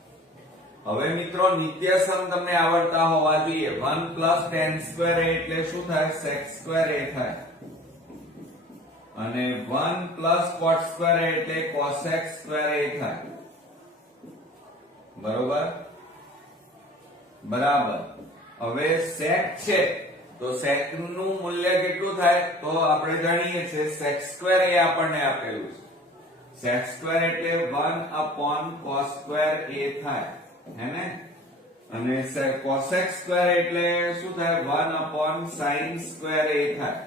હવે મિત્રો નિત્યસમ તમને આવડતા હોવા જોઈએ. 1 પ્લસ tan સ્ક્વેર a એટલે શું થાય? sec સ્ક્વેર a થાય અને 1 પ્લસ cot સ્ક્વેર a એટલે cosec સ્ક્વેર a થાય. બરોબર બરાબર. હવે sec છે તો sec નું મૂલ્ય કેટલું થાય? તો આપણે જાણીએ છીએ sec સ્ક્વેર એ આપણને આપેલું છે. sec સ્ક્વેર એટલે 1 upon cos સ્ક્વેર a થાય હે ને, અને cosec સ્ક્વેર એટલે શું થાય? 1 upon sin સ્ક્વેર a થાય.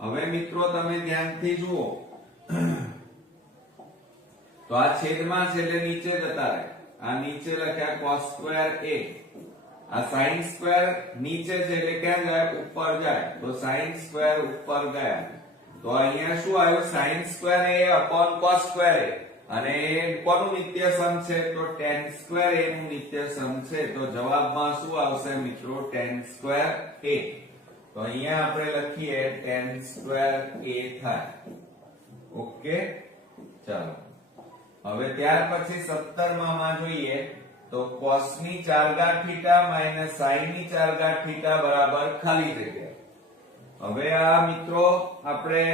હવે મિત્રો તમે ધ્યાનથી જુઓ તો આ છેદમાં છે એટલે નીચે જતા રહે. આ નીચે લખ્યા cos સ્ક્વેર a, આ sin સ્ક્વેર નીચે છે એટલે ક્યાં જાય? ઉપર જાય. તો sin સ્ક્વેર ઉપર ગયા તો અહીંયા શું આવ્યું? sin square a upon cos square a, અને કોનું નિત્યસમ છે? તો tan સ્ક્વેર a નું નિત્યસમ છે. તો જવાબમાં શું આવશે મિત્રો? tan square a. તો અહીંયા આપણે લખીએ tan સ્ક્વેર a થાય. ઓકે ચાલો. હવે ત્યાર પછી 17મા માં જોઈએ તો cos ની 4 ઘાત થીટા માઈનસ sin ની 4 ઘાત થીટા બરાબર ખાલી જગ્યા. હવે આ મિત્રો આપણે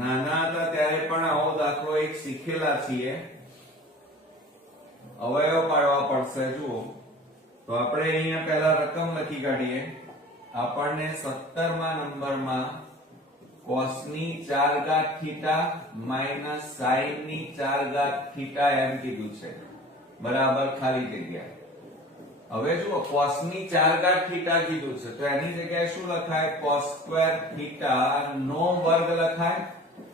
નાના હતા ત્યારે પણ આવો દાખલો એક શીખેલા છીએ. અવયવ પાડવા પડશે. જુઓ તો આપણે અહીંયા પહેલા રકમ લખી કાઢીએ. આપણને 17મા નંબરમાં cos ની 4 ઘાત થીટા માઈનસ sin ની 4 ઘાત થીટા એમ કીધું છે બરાબર ખાલી જગ્યા. હવે જુઓ cos ની 4 ઘાત થીટા કીધું છે તો એની જગ્યાએ શું લખાય? cos સ્ક્વેર થીટા નો વર્ગ લખાય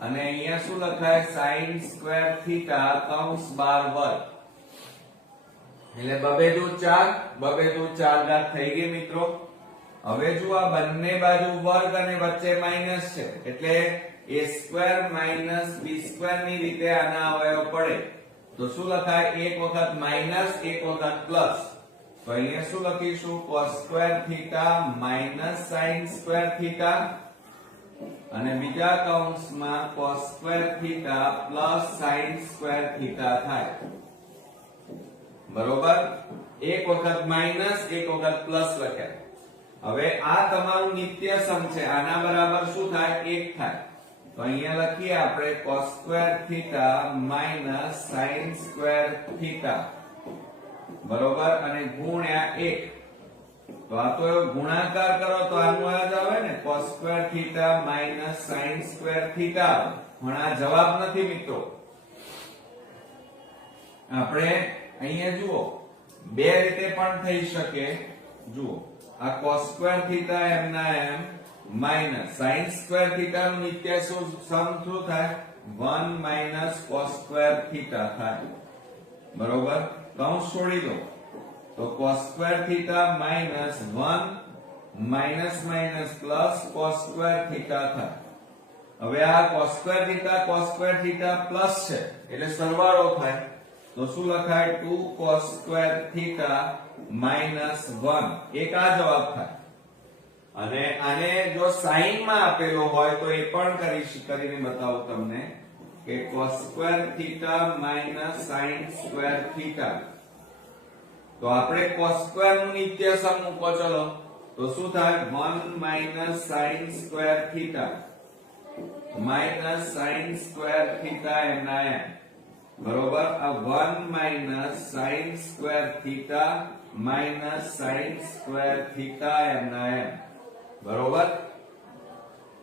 અને અહીંયા શું લખાય? sin સ્ક્વેર થીટા કૌંસ 12 વર્ગ. એટલે બબે દુ 4 ઘાત થઈ ગઈ મિત્રો. હવે જો આ બંને બાજુ વર્ગ અને વચ્ચે માઈનસ છે એટલે a square minus b square ની રીતે આના અવયવ પડે તો શું લખાય? એક વખત માઈનસ એક વખત પ્લસ. તો અહીંયા શું લખીશું? cos square theta minus sin square theta અને બીજા કૌંસમાં cos square theta plus sin square theta થાય. બરોબર. એક વખત માઈનસ એક વખત પ્લસ લખ્યા. હવે આ તમારું નિત્યસમ છે. આના બરાબર શું થાય? 1 થાય. તો અહીંયા લખીએ આપણે cos square theta minus sin square theta બરોબર અને ગુણ્યા 1. તો આ તો ગુણાકાર કરો તો આનું આ જ આવે ને, cos square theta minus sin square theta. પણ આ જવાબ નથી મિત્રો. આપણે અહીંયા જુઓ બે રીતે પણ થઈ શકે. જુઓ આ cos સ્ક્વેર થીટા એમ ના એમ માઈનસ sin સ્ક્વેર થીટા નું નિત્યસમ શું થાય? 1 માઈનસ cos સ્ક્વેર થીટા થાય. બરોબર. કૌંસ છોડી દો તો cos square theta minus 1 minus minus plus cos square theta થાય. હવે આ cos સ્ક્વેર થીટા પ્લસ છે એટલે સરવાળો થાય તો શું લખાય? 2 cos સ્ક્વેર થીટા માઈનસ 1. એક આ જવાબ થાય. અને આને જો સાઈન માં આપેલો હોય તો એ પણ કરીને બતાવું તમને કે cos square theta minus sin square theta. તો આપણે cos સ્ક્વેર નું નિત્યસમ મૂકો. ચલો તો શું થાય? 1 minus sin square theta minus sin square theta એમના એમ. બરોબર. આ 1 minus sin square theta minus sin square theta એમના એમ. બરોબર.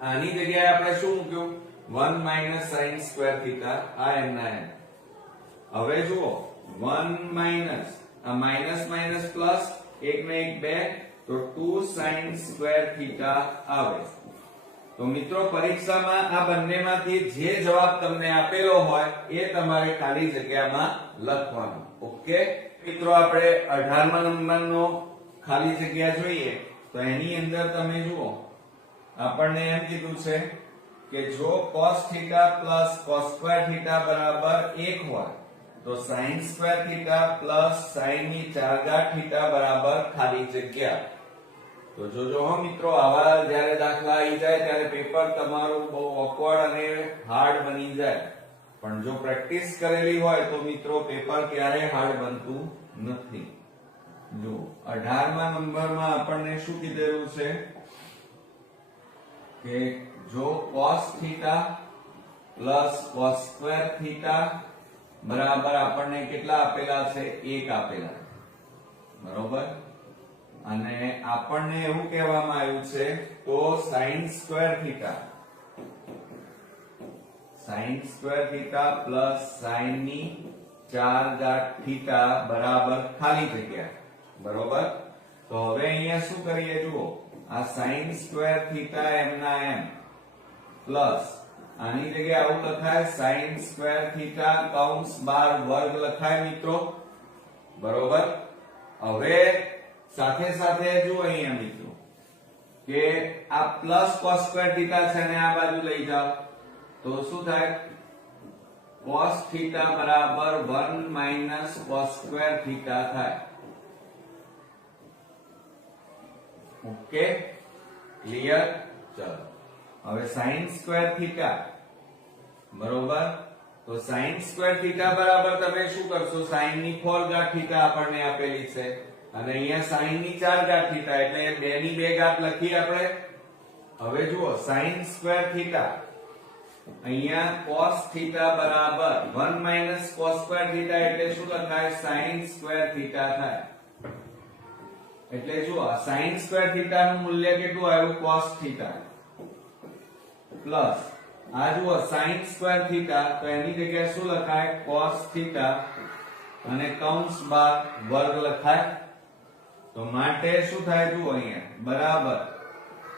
આની જગ્યાએ આપણે શું મૂક્યું? 1 માઈનસ sin સ્ક્વેર થીટા આ એમના એમ. હવે જુઓ 1 માઈનસ આ માઈનસ માઈનસ પ્લસ 1 ને 1 2 તો 2 sin સ્ક્વેર થીટા આવે. તો મિત્રો પરીક્ષામાં આ બંનેમાંથી જે જવાબ તમને આપેલો હોય એ તમારે ખાલી જગ્યામાં લખવાનો. ઓકે મિત્રો આપણે 18મા નંબરનો ખાલી જગ્યા જોઈએ તો એની અંદર તમે જુઓ આપણને એમ કીધું છે કે જો cos θ plus cos સ્ક્વેર θ બરાબર 1 હોય તો sin square theta plus sin ની 4 ઘાત થીટા બરાબર ખાલી જગ્યા. તો જોજો હો મિત્રો, આવા જ્યારે દાખલા આવી જાય ત્યારે પેપર તમારું બહુ ઓકવર્ડ અને હાર્ડ બની જાય. પણ જો પ્રેક્ટિસ કરેલી હોય તો મિત્રો પેપર ક્યારેય હાર્ડ બનતું નથી. જો 18મા નંબરમાં આપણને શું કીધેલું છે કે જો cos theta plus cos square theta બરાબર આપણને કેટલા આપેલા છે? 1 આપેલા, બરોબર. અને આપણને એવું કહેવામાં આવ્યું છે તો sin square theta plus sin ની 4 ઘાત થીટા બરાબર ખાલી જગ્યા, બરોબર. તો હવે અહીંયા શું કરીએ જુઓ, આ sin સ્ક્વેર થીટા એમ ના એમ પ્લસ આની જગ્યાએ આવું લખાય sin સ્ક્વેર થીટા કૌંસ બાર વર્ગ લખાય મિત્રો, બરોબર. હવે સાથે સાથે જુઓ અહીંયા મિત્રો કે આ પ્લસ cos સ્ક્વેર થીટા છે ને આ બાજુ લઈ જાઓ તો શું થાય? cos થીટા બરાબર 1 માઈનસ cos સ્ક્વેર થીટા થાય. Okay, clear? ચલો હવે sin સ્ક્વેર થીટા બરોબર. તો sin સ્ક્વેર થીટા બરાબર તમે શું કરશો? sin ની 4 ઘાત થીટા આપણને આપેલી છે અને અહીંયા sin ની 4 ઘાત થીટા એટલે 2 ની 2 ઘાત લખી આપણે. હવે જુઓ sin સ્ક્વેર થીટા અહીંયા cos થીટા બરાબર 1 માઈનસ cos સ્ક્વેર થીટા એટલે શું લખાય? sin સ્ક્વેર થીટા થાય. એટલે જુઓ sin સ્ક્વેર થીટા નું મૂલ્ય કેટલું આવ્યું? cos થીટા પ્લસ આ જુઓ sin સ્ક્વેર થીટા, તો એની જગ્યાએ શું લખાય? cos થીટા અને કૌંસ બાર વર્ગ લખાય. તો માટે શું થાય જુઓ અહીંયા બરાબર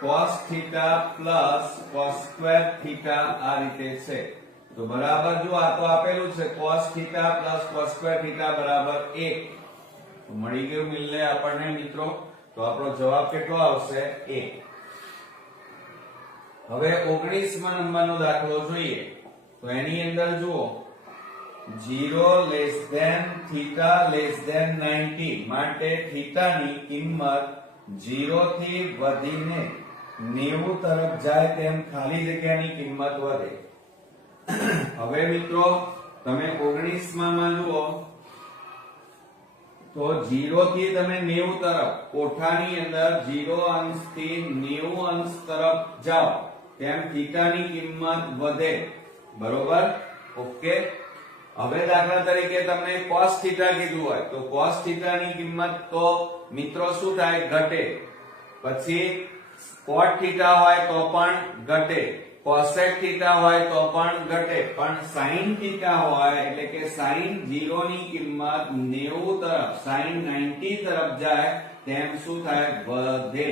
cos theta plus cos square theta આ રીતે છે. તો બરાબર જો આ તો આપેલું છે cos theta plus cos square theta બરાબર 1. તો મળી ગયું મિલને આપણને મિત્રો. તો આપણો જવાબ કેટલો આવશે? 1. હવે 19મા નંબરનો દાખલો જોઈએ. તો એની અંદર જુઓ 0 less than theta less than 90 માટે થીટાની કિંમત 0 થી વધીને 90 તરફ જાય તેમ ખાલી જગ્યાની કિંમત વધે. હવે મિત્રો તમે 19માં જુઓ તો 0 થી તમે 90 તરફ કોઠાની અંદર 0 અંશથી 90 અંશ તરફ જાઓ તેમ થીટાની કિંમત વધે, બરોબર. ઓકે, હવે દાખલા તરીકે તમને cos થીટા કીધું હોય તો cos થીટાની કિંમત તો મિત્રો શું થાય? ઘટે. પછી cot થીટા હોય તો પણ ઘટે, cosec થીટા હોય તો પણ ઘટે, પણ sin થીટા હોય એટલે કે sin 0 ની કિંમત 90 તરફ sin 90 તરફ જાય તેમ શું થાય? વધે.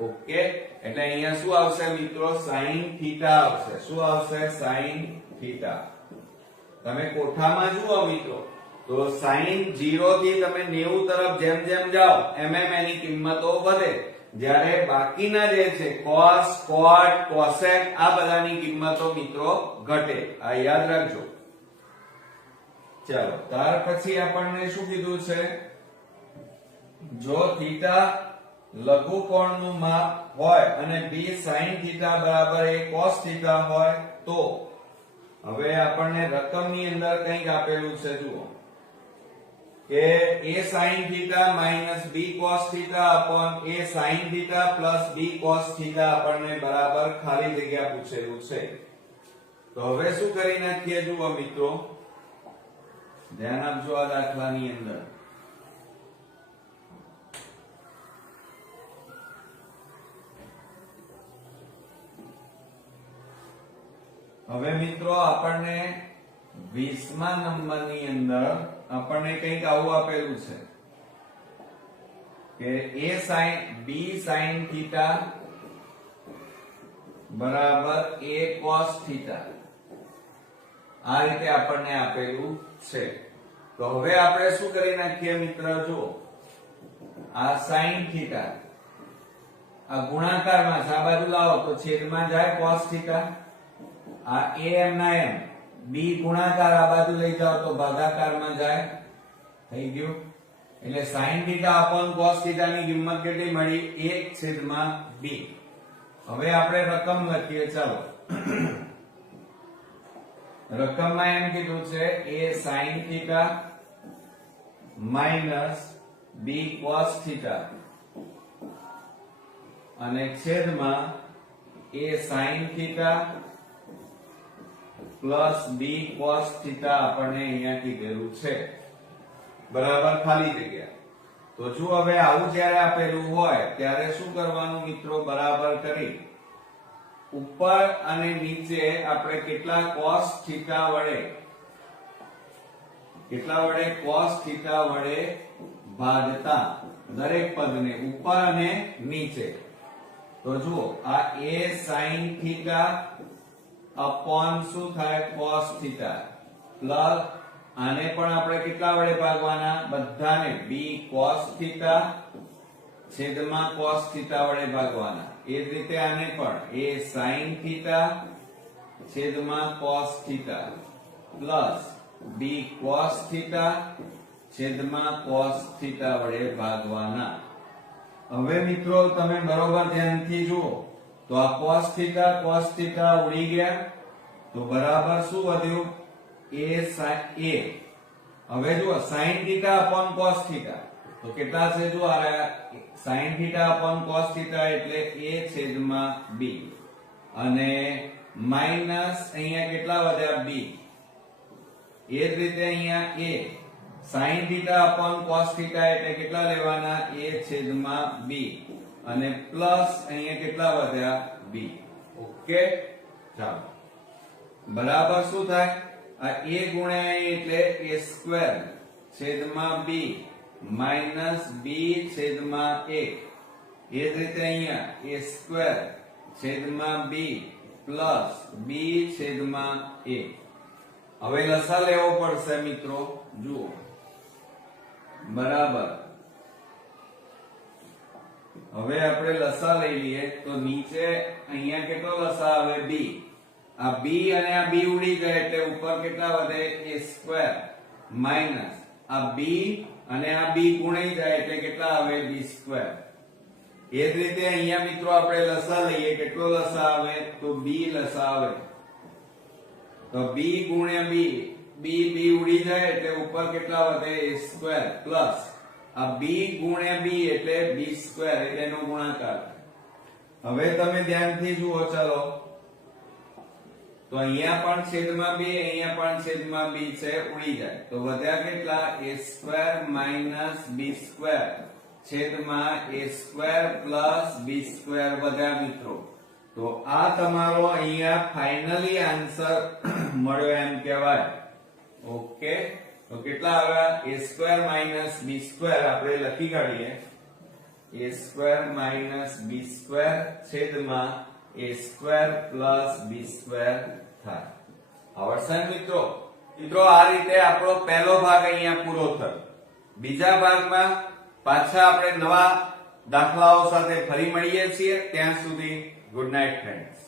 ઓકે, એટલે અહીંયા શું આવશે મિત્રો? sin થીટા આવશે. શું આવશે? sin theta. તમે કોઠામાં જુઓ મિત્રો તો sin 0 થી તમે 90 તરફ જેમ જેમ જાઓ એમ એમ એની કિંમતો વધે, જ્યારે બાકીના જે છે cos cot cosec આ બધાની કિંમતો મિત્રો ઘટે. આ યાદ રાખજો. ચાલો ત્યાર પછી આપણને શું કીધું છે? જો થીટા લઘુકોણનું માપ હોય અને b sin થીટા બરાબર a cos થીટા હોય તો હવે આપણને રકમની અંદર કંઈક આપેલું છે જુઓ કે a sin theta minus b cos theta upon a sin theta plus b cos theta આપણને બરાબર ખાલી જગ્યા પૂછેલું છે. તો હવે શું કરી નાખીએ જુઓ મિત્રો, ધ્યાન આપજો આ દાખલાની અંદર. હવે મિત્રો આપણને 20મા નંબરની અંદર આપણને કંઈક આવું આપેલું છે કે b sin થીટા બરાબર a cos થીટા આ રીતે આપણને આપેલું છે. તો હવે આપણે શું કરી નાખીએ મિત્ર? જો આ sin થીટા આ ગુણાકારમાં છે, આ બાજુ લાવો તો છેદમાં જાય cos થીટા, આ a એમ ના એમ બી ગુણાકાર આ બાજુ લઈ જાઓ તો ભાગાકારમાં જાય, થઈ ગયું. એટલે sin θ upon cos θ ની કિંમત કેટલી મળી? 1/b. હવે આપણે રકમ લખીએ. ચાલો, રકમમાં એમ કીધું છે a sin θ minus b cos θ અને છેદમાં a sin θ plus b cos θ આપણને અહીંયા કીધેલું છે. બરાબર, ખાલી જગ્યા. તો જો હવે આવું જ્યારે આપેલું હોય ત્યારે શું કરવાનું મિત્રો? બરાબર કરી ઉપર અને નીચે આપણે કેટલા cos θ વડે cos θ વડે ભાગતા દરેક પદને ઉપર અને નીચે. તો જુઓ આ a sin θ upon શું થાય? cos θ પ્લસ આને પણ આપણે કેટલા વડે ભાગવાના? બધાને b cos θ છેદમાં cos θ વડે ભાગવાના. એ જ રીતે આને પણ a sin θ છેદમાં cos θ પ્લસ b cos θ છેદમાં cos θ વડે ભાગવાના. હવે મિત્રો તમે બરોબર ધ્યાનથી જુઓ તો આ cos θ ઉડી ગયા તો બરાબર શું વધ્યું? હવે જુઓ sin θ upon cos θ તો કેટલા છે? જો આ sin θ upon cos θ એટલે a છેદમાં b અને માઈનસ અહીંયા કેટલા વધ્યા? b. એ જ રીતે અહીંયા a sin θ upon cos θ એટલે કેટલા લેવાના? a છેદમાં b અને પ્લસ અહીંયા કેટલા વધ્યા? b. ઓકે, ચાલો બરાબર શું થાય? આ a ગુણ્યા a એટલે a સ્ક્વેર છેદમાં b માઈનસ b છેદમાં a. એ જ રીતે અહીંયા a સ્ક્વેર છેદમાં b પ્લસ b છેદમાં a. હવે લસા લેવો પડશે મિત્રો. જુઓ બરાબર, હવે આપણે લસા લઈ લઈએ તો નીચે અહીંયા કેટલો લસા આવે? b. આ b અને આ b ઉડી જાય એટલે ઉપર કેટલા વધે? a સ્ક્વેર માઈનસ આ b અને આ b ગુણાઈ જાય એટલે કેટલા આવે? b square. એ જ રીતે અહીંયા મિત્રો આપણે લસા લઈએ. કેટલો લસા આવે? તો b લસા આવે. તો b ગુણ્યા b ઉડી જાય એટલે ઉપર કેટલા વધે? a સ્ક્વેર પ્લસ આ b ગુણ્યા b એટલે b સ્ક્વેર એટલે એનો ગુણાકાર. હવે તમે ધ્યાનથી જુઓ. ચાલો, તો અહીંયા પણ છેદમાં b અહીંયા પણ છેદમાં b છે, ઉડી જાય તો વધ્યા કેટલા? a square minus b square છેદમાં a square plus b square વધ્યા મિત્રો. તો આ તમારો અહીંયા ફાઇનલી આન્સર મળ્યો એમ કહેવાય. ઓકે, તો કેટલા આવ્યા? a square minus b square આપણે લખી કાઢીએ. a square minus b square છેદમાં a square plus b square થાય. આવડશે મિત્રો? આ રીતે આપણો પહેલો ભાગ અહીંયા પૂરો થયો. બીજા ભાગમાં પાછા આપણે નવા દાખલાઓ સાથે ફરી મળીએ છીએ. ત્યાં સુધી ગુડ નાઇટ ફ્રેન્ડ્સ.